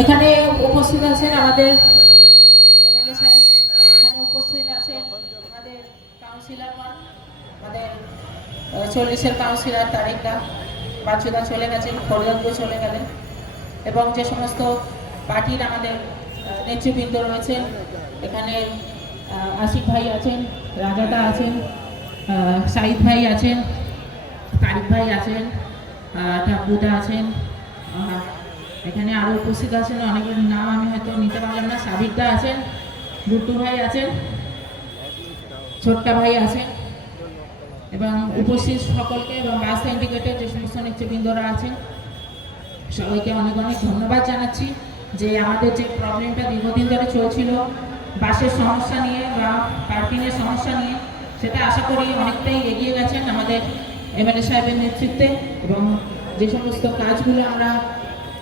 এখানে উপস্থিত আছেন আমাদের এমএলএ সাহেব, এখানে উপস্থিত আছেন আমাদের কাউন্সিলরগণ, আমাদের 40-এর কাউন্সিলর তারেকদা, বাচ্চুদা চলে গেছেন, খড়িয়ালপুর চলে গেলেন, এবং যে সমস্ত পার্টির আমাদের নেতৃবৃন্দ রয়েছেন, এখানে আশিক ভাই আছেন, রাজাদা আছেন, সাইদ ভাই আছেন, তারিক ভাই আছেন, ঠাকুরদা আছেন, এখানে আরও উপস্থিত আছেন, অনেকের নাম আমি হয়তো নিতে পারলাম না। সাবিকদা আছেন, গুট্টু ভাই আছেন, ছোট্টা ভাই আছেন, এবং উপস্থিত সকলকে এবং বাস সিন্ডিকেটের যে সমস্ত নেতৃবৃন্দরা আছেন সবাইকে অনেক অনেক ধন্যবাদ জানাচ্ছি। যে আমাদের যে প্রবলেমটা দীর্ঘদিন ধরে চলছিল বাসের সমস্যা নিয়ে বা পার্কিংয়ের সমস্যা নিয়ে, সেটা আশা করি অনেকটাই এগিয়ে গেছেন আমাদের এমএলএ সাহেবের নেতৃত্বে, এবং যে সমস্ত কাজগুলো আমরা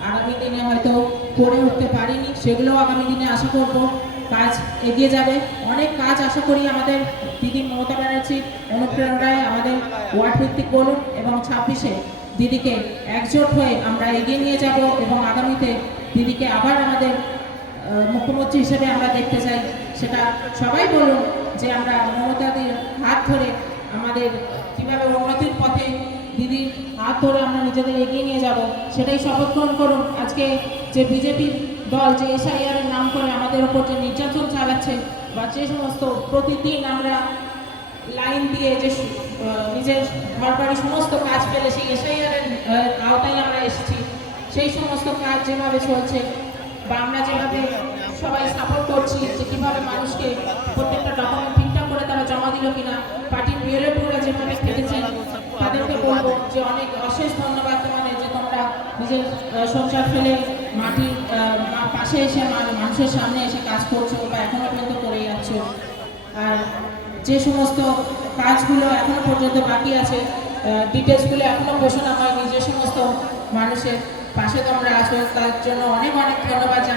আগামী দিনে হয়তো করে উঠতে পারিনি সেগুলো আগামী দিনে আশা করব কাজ এগিয়ে যাবে। অনেক কাজ আশা করি আমাদের দিদি মমতা ব্যানার্জির অনুপ্রেরণায় আমাদের ওয়ার্ড ভিত্তিক বলুন এবং 26-এ দিদিকে একজোট হয়ে আমরা এগিয়ে নিয়ে যাব, এবং আগামীতে দিদিকে আবার আমাদের মুখ্যমন্ত্রী হিসেবে আমরা দেখতে চাই। সেটা সবাই বলুন যে আমরা মমতাদির হাত ধরে আমাদের কীভাবে উন্নতির পথে দিদির হাত ধরে আমরা নিজেদের এগিয়ে নিয়ে যাব, সেটাই শপথ গ্রহণ করুন। আজকে যে বিজেপির দল যে এসআইআর এর নাম করে আমাদের ওপর যে নির্যাতন চালাচ্ছে, বা যে সমস্ত প্রতিদিন আমরা লাইন দিয়ে যে নিজের ঘর বাড়ি সমস্ত কাজ পেলে সেই এসআইআর এর আওতায় আমরা এসেছি, সেই সমস্ত কাজ যেভাবে চলছে বা আমরা যেভাবে সবাই সাপোর্ট করছি, যে কীভাবে মানুষকে প্রত্যেকটা ডকুমেন্ট ঠিকঠাক করে তারা জমা দিল কিনা, পার্টির বিএলএরা যেভাবে খেটেছেন তাদেরকে বলবো যে অনেক অশেষ ধন্যবাদ তোমাদের, যে তোমরা নিজের সংসার ফেলে মাটির পাশে এসে মানুষের সামনে এসে কাজ করছো বা এখনো পর্যন্ত করে যাচ্ছ। আর যে সমস্ত কাজগুলো এখনো পর্যন্ত বাকি আছে, ডিটেলসগুলো এখনো ঘোষণা হয়নি, যে সমস্ত মানুষের পাশে তোমরা আছো তার জন্য অনেক অনেক ধন্যবাদ জানাই।